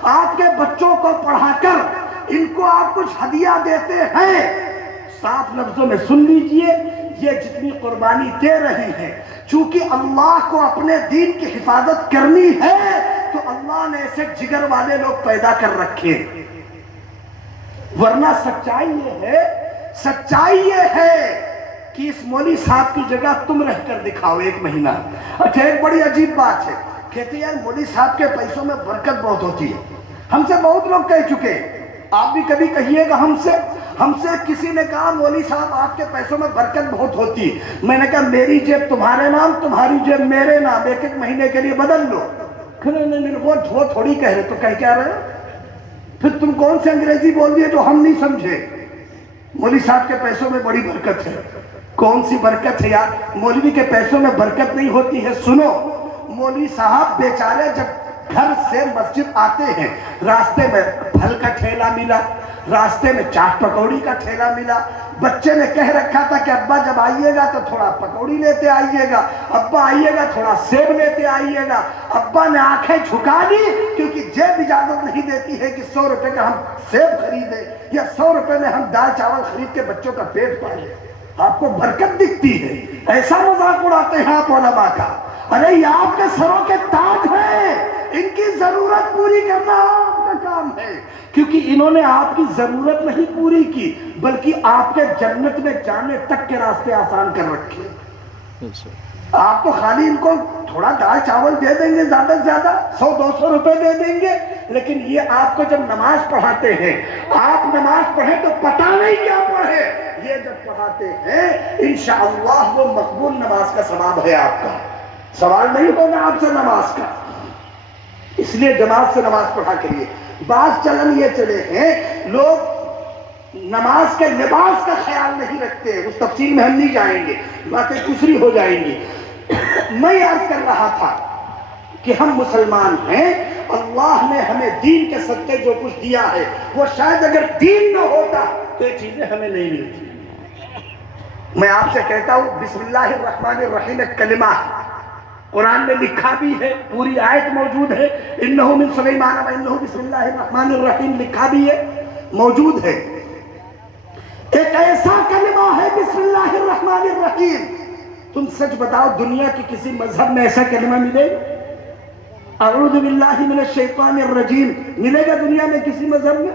آپ کے بچوں کو پڑھا کر ان کو آپ کچھ ہدیہ دیتے ہیں، صاف لفظوں میں سن لیجئے، یہ جتنی قربانی دے رہے ہیں، چونکہ اللہ کو اپنے دین کی حفاظت کرنی ہے تو اللہ نے ایسے جگر والے لوگ پیدا کر رکھے۔ ورنہ سچائی یہ ہے کہ اس مولوی صاحب کی جگہ تم رہ کر دکھاؤ 1 مہینہ۔ اچھا ایک بڑی عجیب بات ہے، کہتے ہیں یار مولوی صاحب کے پیسوں میں برکت بہت ہوتی ہے۔ ہم سے بہت لوگ کہہ چکے، آپ بھی کبھی کہیے گا ہم سے کسی نے کہا مولوی صاحب آپ کے پیسوں میں برکت بہت ہوتی ہے۔ میں نے کہا میری جیب تمہارے نام، تمہاری جیب میرے نام، 1 مہینے کے لیے بدل لو۔ نہیں وہ تھوڑی کہہ رہے، تو کہہ کیا رہے؟ پھر تم کون سے انگریزی بول دیے جو ہم نہیں سمجھے؟ مولوی صاحب کے پیسوں میں بڑی برکت ہے۔ کون سی برکت ہے یار؟ مولوی کے پیسوں میں برکت نہیں ہوتی ہے۔ سنو، مولوی صاحب بیچارے جب گھر سے مسجد آتے ہیں، راستے میں پھل کا ٹھیلا ملا، راستے میں چاٹ پکوڑی کا ٹھیلا ملا، بچے نے کہہ رکھا تھا کہ ابا جب آئیے گا تو تھوڑا پکوڑی لیتے آئیے گا، ابا آئیے گا تھوڑا سیب لیتے آئیے گا۔ ابا نے آنکھیں جھکا دی کیونکہ جیب اجازت نہیں دیتی ہے کہ 100 روپے کا ہم سیب خریدیں یا 100 روپے میں ہم دال چاول خرید کے بچوں کا پیٹ پالیں۔ آپ کو برکت دکھتی ہے، ایسا مذاق اڑاتے ہیں آپ علماء کا۔ ارے یہ آپ کے سروں کے تاج ہیں، ان کی ضرورت پوری کرنا آپ کا کام ہے، کیونکہ انہوں نے آپ کی ضرورت نہیں پوری کی بلکہ آپ کے جنت میں جانے تک کے راستے آسان کر رکھے۔ آپ تو خالی ان کو تھوڑا دال چاول دے دیں گے، زیادہ سے زیادہ 100-200 روپے دے دیں گے، لیکن یہ آپ کو جب نماز پڑھاتے ہیں، آپ نماز پڑھیں تو پتہ نہیں کیا پڑھے، یہ جب پڑھاتے ہیں انشاءاللہ وہ مقبول نماز کا ثواب ہے آپ کا۔ سوال نہیں ہوگا آپ سے نماز کا، اس لیے جماعت سے نماز پڑھا کریے۔ بعض چلن یہ چلے ہیں، لوگ نماز کے لباس کا خیال نہیں رکھتے، اس تفصیل میں ہم نہیں جائیں گے، باتیں دوسری ہو جائیں گی۔ میں عرض کر رہا تھا کہ ہم مسلمان ہیں، اللہ نے ہمیں دین کے صدقے جو کچھ دیا ہے، وہ شاید اگر دین نہ ہوتا تو یہ چیزیں ہمیں نہیں ملتی۔ میں آپ سے کہتا ہوں، بسم اللہ الرحمن الرحیم ایک کلمہ ہے، قرآن میں لکھا بھی ہے، پوری آیت موجود ہے، انہو من سلیمان و انہو بسم اللہ الرحمن الرحیم لکھا بھی ہے، موجود ہے۔ ایک ایسا کلمہ ہے بسم اللہ الرحمن الرحیم، تم سچ بتاؤ دنیا کی کسی مذہب میں ایسا کلمہ ملے گا؟ اعوذ باللہ من الشیطان الرجیم ملے گا دنیا میں کسی مذہب میں؟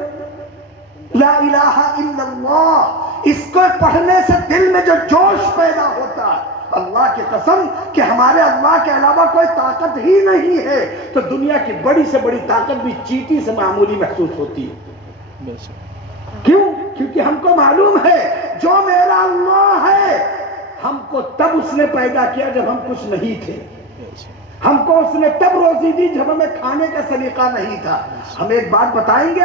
لا الہ الا اللہ، اس کو پڑھنے سے دل میں جو جوش پیدا ہوتا ہے، اللہ کی قسم کہ ہمارے اللہ کے علاوہ کوئی طاقت ہی نہیں ہے، تو دنیا کی بڑی سے بڑی طاقت بھی چیٹی سے معمولی محسوس ہوتی ہے۔ کیوں؟ کیونکہ ہم کو معلوم ہے جو میرا اللہ ہے، ہم کو تب اس نے پیدا کیا جب ہم کچھ نہیں تھے، ہم کو اس نے تب روزی دی جب ہمیں کھانے کا سلیقہ نہیں تھا۔ ہم ایک بات بتائیں گے،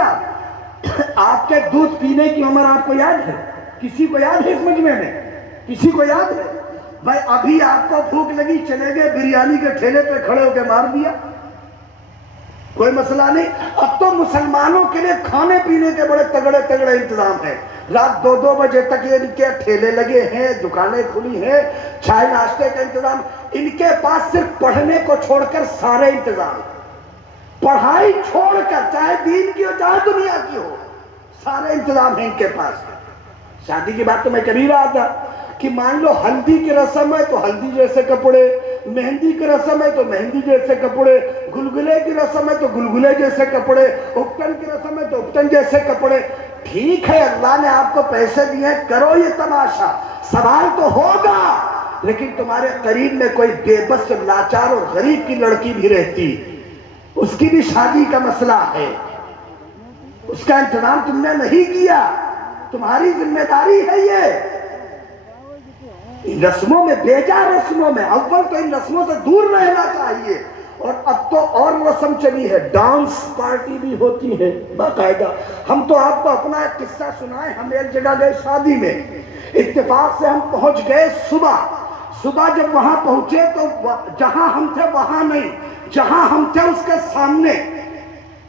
آپ کے دودھ پینے کی عمر آپ کو یاد ہے؟ کسی کو یاد ہے اس مجمع میں؟ کسی کو یاد ہے؟ بھائی ابھی آپ کو بھوک لگی، چلے گئے بریانی کے ٹھیلے پہ کھڑے ہو کے مار دیا، کوئی مسئلہ نہیں۔ اب تو مسلمانوں کے لیے کھانے پینے کے بڑے تگڑے تگڑے انتظام ہیں، رات 2 بجے تک یہ ان کے ٹھیلے لگے ہیں، دکانیں کھلی ہیں، چائے ناشتے کا انتظام۔ ان کے پاس صرف پڑھنے کو چھوڑ کر سارے انتظام، پڑھائی چھوڑ کر، چاہے دین کی ہو چاہے دنیا کی ہو، سارے انتظام ہیں ان کے پاس۔ شادی کی بات تو میں کر ہی رہا تھا کہ مان لو ہلدی کی رسم ہے تو ہلدی جیسے کپڑے، مہندی کی رسم ہے تو مہندی جیسے کپڑے، گلگلے کی رسم ہے تو گلگلے جیسے کپڑے، اپٹن کی رسم ہے تو اپٹن جیسے کپڑے۔ ٹھیک ہے، اللہ نے آپ کو پیسے دیے، کرو یہ تماشا، سوال تو ہوگا، لیکن تمہارے قریب میں کوئی بے بس لاچار اور غریب کی لڑکی بھی رہتی، اس کی بھی شادی کا مسئلہ ہے، اس کا انتظام تم نے نہیں کیا، تمہاری ذمہ داری ہے یہ۔ ان رسموں میں، بیجا رسموں میں، اول تو ان رسموں سے دور رہنا چاہیے۔ اور اب تو اور رسم چلی ہے، ڈانس پارٹی بھی ہوتی ہے باقاعدہ۔ ہم تو آپ کو اپنا ایک قصہ سنائیں، ہم ایک جگہ گئے شادی میں، اتفاق سے ہم پہنچ گئے صبح جب وہاں پہنچے تو جہاں ہم تھے وہاں نہیں، جہاں ہم تھے اس کے سامنے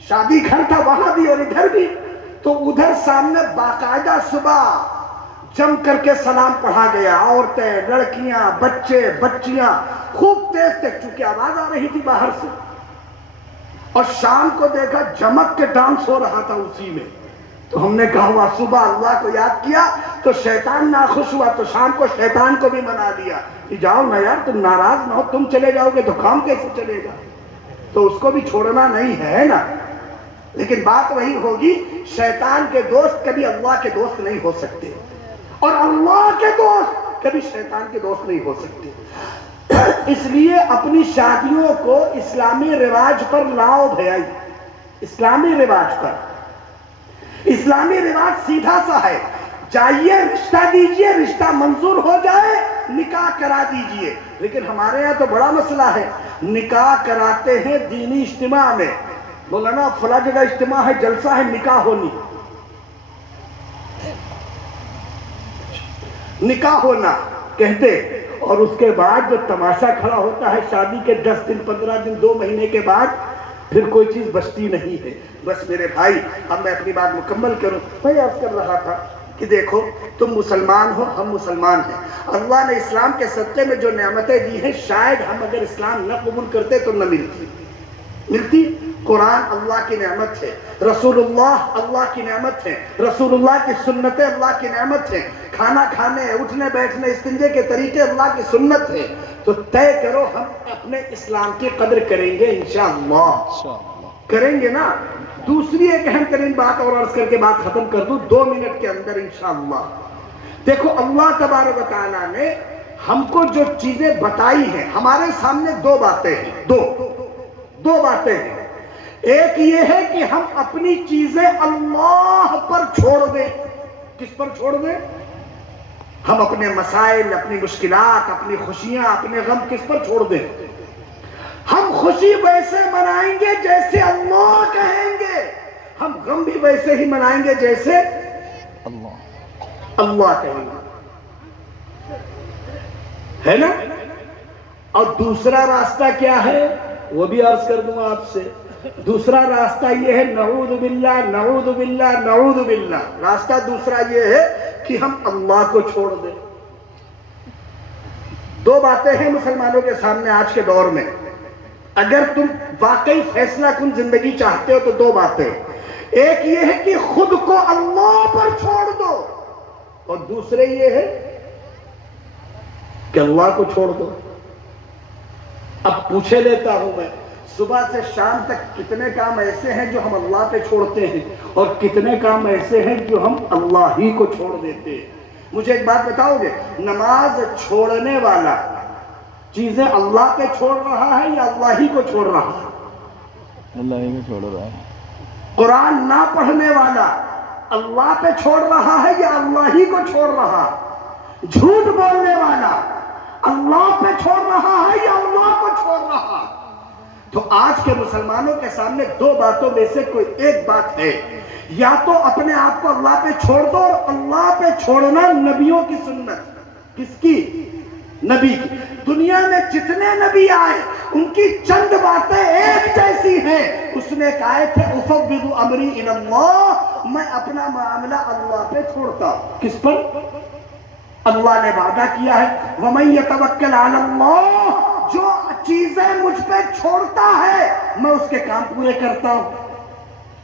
شادی گھر تھا، وہاں بھی اور ادھر بھی، تو ادھر سامنے باقاعدہ صبح جم کر کے سلام پڑھا گیا، عورتیں، لڑکیاں، بچے، بچیاں، خوب تیز تیز، چونکہ آواز آ رہی تھی باہر سے، اور شام کو دیکھا جمک کے ڈانس ہو رہا تھا اسی میں۔ تو ہم نے کہا ہوا صبح اللہ کو یاد کیا تو شیطان ناخوش ہوا، تو شام کو شیطان کو بھی منا دیا کہ جاؤ نا یار، تم ناراض نہ ہو، تم چلے جاؤ گے تو کام کیسے چلے گا، تو اس کو بھی چھوڑنا نہیں ہے نا۔ لیکن بات وہی ہوگی، شیطان کے دوست کبھی اللہ کے دوست نہیں ہو سکتے، اور اللہ کے دوست کبھی شیطان کے دوست نہیں ہو سکتے۔ اس لیے اپنی شادیوں کو اسلامی رواج پر لاؤ بھائی، اسلامی رواج پر۔ اسلامی رواج سیدھا سا ہے، جائیے رشتہ دیجئے، رشتہ منظور ہو جائے نکاح کرا دیجئے۔ لیکن ہمارے یہاں تو بڑا مسئلہ ہے، نکاح کراتے ہیں دینی اجتماع میں، مولانا فلاں جگہ اجتماع ہے، جلسہ ہے، نکاح ہونی، نکاح ہونا کہتے، اور اس کے بعد جو تماشا کھڑا ہوتا ہے شادی کے 10 دن 15 دن 2 مہینے کے بعد، پھر کوئی چیز بچتی نہیں ہے۔ بس میرے بھائی، اب میں اپنی بات مکمل کروں۔ میں عرض کر رہا تھا کہ دیکھو، تم مسلمان ہو، ہم مسلمان ہیں، اللہ نے اسلام کے صدقے میں جو نعمتیں دی ہیں، شاید ہم اگر اسلام نہ قبول کرتے تو نہ ملتی۔ قرآن اللہ کی نعمت ہے، رسول اللہ اللہ کی نعمت ہے، رسول اللہ کی سنتیں اللہ کی نعمت ہے، کھانا کھانے، اٹھنے بیٹھنے، استنجے کے طریقے اللہ کی سنت ہے۔ تو طے کرو، ہم اپنے اسلام کی قدر کریں گے انشاءاللہ، کریں گے نا۔ دوسری ایک اہم ترین بات اور عرض کر کے بات ختم کر دوں 2 منٹ کے اندر انشاءاللہ۔ دیکھو، اللہ تبارک و تعالیٰ نے ہم کو جو چیزیں بتائی ہیں، ہمارے سامنے 2 باتیں ہیں، دو باتیں ہیں۔ ایک یہ ہے کہ ہم اپنی چیزیں اللہ پر چھوڑ دیں۔ کس پر چھوڑ دیں؟ ہم اپنے مسائل، اپنی مشکلات، اپنی خوشیاں، اپنے غم کس پر چھوڑ دیں؟ ہم خوشی ویسے منائیں گے جیسے اللہ کہیں گے، ہم غم بھی ویسے ہی منائیں گے جیسے اللہ کہیں گے، ہے نا؟ اور دوسرا راستہ کیا ہے وہ بھی عرض کر دوں آپ سے. دوسرا راستہ یہ ہے نعوذ باللہ نعوذ باللہ نعوذ باللہ. راستہ دوسرا یہ ہے کہ ہم اللہ کو چھوڑ دیں. دو باتیں ہیں مسلمانوں کے سامنے آج کے دور میں. اگر تم واقعی فیصلہ کن زندگی چاہتے ہو تو دو باتیں. ایک یہ ہے کہ خود کو اللہ پر چھوڑ دو، اور دوسرے یہ ہے کہ اللہ کو چھوڑ دو. اب پوچھے لیتا ہوں میں، صبح سے شام تک کتنے کام ایسے ہیں جو ہم اللہ پہ چھوڑتے ہیں، اور کتنے کام ایسے ہیں جو ہم اللہ ہی کو چھوڑ دیتے ہیں. مجھے ایک بات بتاؤ گے، نماز چھوڑنے والا چیزیں اللہ پہ چھوڑ رہا ہے یا اللہ ہی کو چھوڑ رہا ہے؟ اللہ ہی کو چھوڑ رہا ہے. قرآن نہ پڑھنے والا اللہ پہ چھوڑ رہا ہے یا اللہ ہی کو چھوڑ رہا ہے؟ جھوٹ بولنے والا اللہ پہ چھوڑ رہا ہے یا اللہ کو چھوڑ رہا ہے؟ تو آج کے مسلمانوں کے سامنے دو باتوں میں سے کوئی ایک بات ہے، یا تو اپنے آپ کو اللہ پہ چھوڑ دو، اور اللہ پہ چھوڑنا نبیوں کی سنت. کس کی؟ نبی کی. دنیا میں جتنے نبی آئے ان کی چند باتیں ایک جیسی ہیں. اس نے کہا تھے افوض امری الی اللہ، میں اپنا معاملہ اللہ پہ چھوڑتا ہوں. کس پر؟ اللہ نے وعدہ کیا ہے وَمَن يَتَوَكَّلْ عَلَى اللَّهِ، جو چیزیں مجھ پہ چھوڑتا ہے میں اس کے کام پورے کرتا ہوں.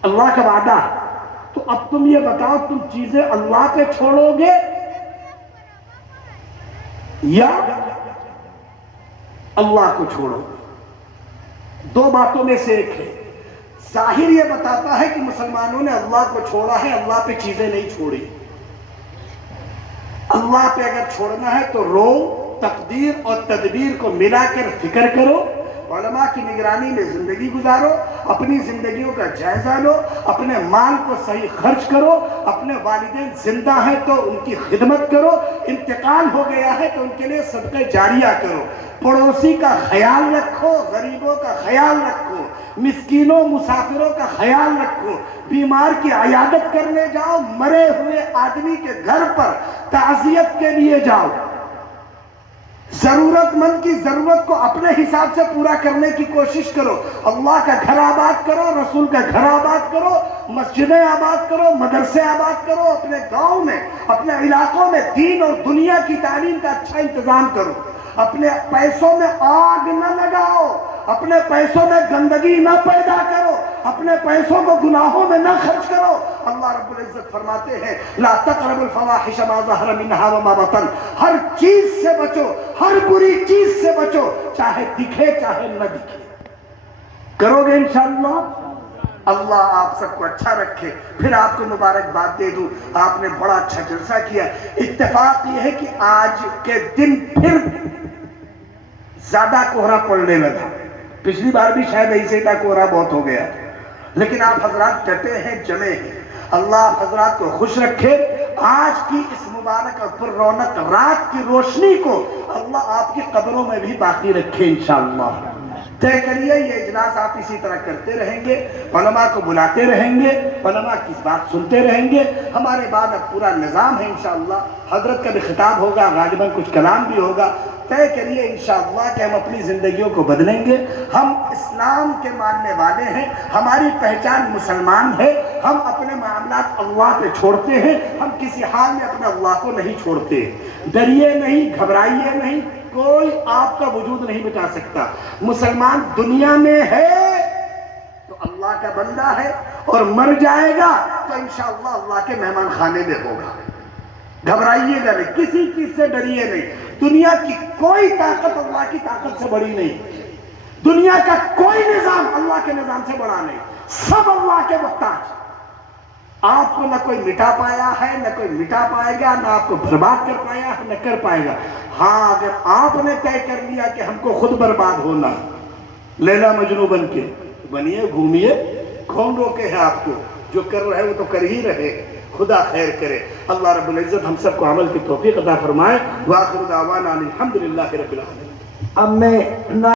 اللہ کا وعدہ. تو اب تم یہ بتاؤ، تم چیزیں اللہ پہ چھوڑو گے یا اللہ کو چھوڑو گے؟ دو باتوں میں سے ایک ہے. ظاہر یہ بتاتا ہے کہ مسلمانوں نے اللہ کو چھوڑا ہے، اللہ پہ چیزیں نہیں چھوڑی. اللہ پہ اگر چھوڑنا ہے تو رو، تقدیر اور تدبیر کو ملا کر فکر کرو، علماء کی نگرانی میں زندگی گزارو، اپنی زندگیوں کا جائزہ لو، اپنے مال کو صحیح خرچ کرو، اپنے والدین زندہ ہیں تو ان کی خدمت کرو، انتقال ہو گیا ہے تو ان کے لیے صدقہ جاریہ کرو، پڑوسی کا خیال رکھو، غریبوں کا خیال رکھو، مسکینوں مسافروں کا خیال رکھو، بیمار کی عیادت کرنے جاؤ، مرے ہوئے آدمی کے گھر پر تعزیت کے لیے جاؤ، ضرورت مند کی ضرورت کو اپنے حساب سے پورا کرنے کی کوشش کرو. اللہ کا گھر آباد کرو، رسول کا گھر آباد کرو، مسجدیں آباد کرو، مدرسے آباد کرو، اپنے گاؤں میں اپنے علاقوں میں دین اور دنیا کی تعلیم کا اچھا انتظام کرو. اپنے پیسوں میں آگ نہ لگاؤ، اپنے پیسوں میں گندگی نہ پیدا کرو، اپنے پیسوں کو گناہوں میں نہ خرچ کرو. اللہ رب العزت فرماتے ہیں لا تقربوا الفواحش ما ظهر منها وما بطن، ہر چیز سے بچو، ہر بری چیز سے بچو، چاہے دکھے چاہے نہ دکھے. کرو گے انشاءاللہ؟ اللہ آپ سب کو اچھا رکھے. پھر آپ کو مبارکباد دے دوں، آپ نے بڑا اچھا جلسہ کیا. اتفاق یہ ہے کہ آج کے دن پھر زیادہ کوہرا پڑنے لگا. پچھلی بار بھی شاید ایسے تھا، کوہرا بہت ہو گیا، لیکن آپ حضرات ڈٹے ہیں، جمے ہیں. اللہ آپ حضرات کو خوش رکھے. آج کی اس مبارک اور پر رونق رات کی روشنی کو اللہ آپ کی قبروں میں بھی باقی رکھے انشاءاللہ. طے کریے یہ اجلاس آپ اسی طرح کرتے رہیں گے، علماء کو بلاتے رہیں گے، علماء کی بات سنتے رہیں گے. ہمارے بعد اب پورا نظام ہے انشاءاللہ، حضرت کا بھی خطاب ہوگا، غالباً کچھ کلام بھی ہوگا. طے کریے انشاءاللہ کہ ہم اپنی زندگیوں کو بدلیں گے. ہم اسلام کے ماننے والے ہیں، ہماری پہچان مسلمان ہے. ہم اپنے معاملات اللہ پہ چھوڑتے ہیں، ہم کسی حال میں اپنے اللہ کو نہیں چھوڑتے. ڈریے نہیں، گھبرائیے نہیں، کوئی آپ کا وجود نہیں مٹا سکتا. مسلمان دنیا میں ہے تو اللہ کا بندہ ہے، اور مر جائے گا تو انشاءاللہ اللہ کے مہمان خانے میں ہوگا. گھبرائیے گا نہیں، کسی چیز سے ڈریے نہیں. دنیا کی کوئی طاقت اللہ کی طاقت سے بڑی نہیں، دنیا کا کوئی نظام اللہ کے نظام سے بڑا نہیں. سب اللہ کے محتاج. آپ کو نہ کوئی مٹا پایا ہے، نہ کوئی مٹا پائے گا، نہ آپ کو برباد کر پایا ہے، نہ کر پائے گا. ہاں اگر آپ نے طے کر لیا کہ ہم کو خود برباد ہونا، لیلا مجنو بن کے بنیے، گھومیے، کون روکے ہے آپ کو؟ جو کر رہے وہ تو کر ہی رہے. خدا خیر کرے. اللہ رب العزت ہم سب کو عمل کی توفیق عطا فرمائے. وآخر دعوانا الحمدللہ رب العالمین. اب میں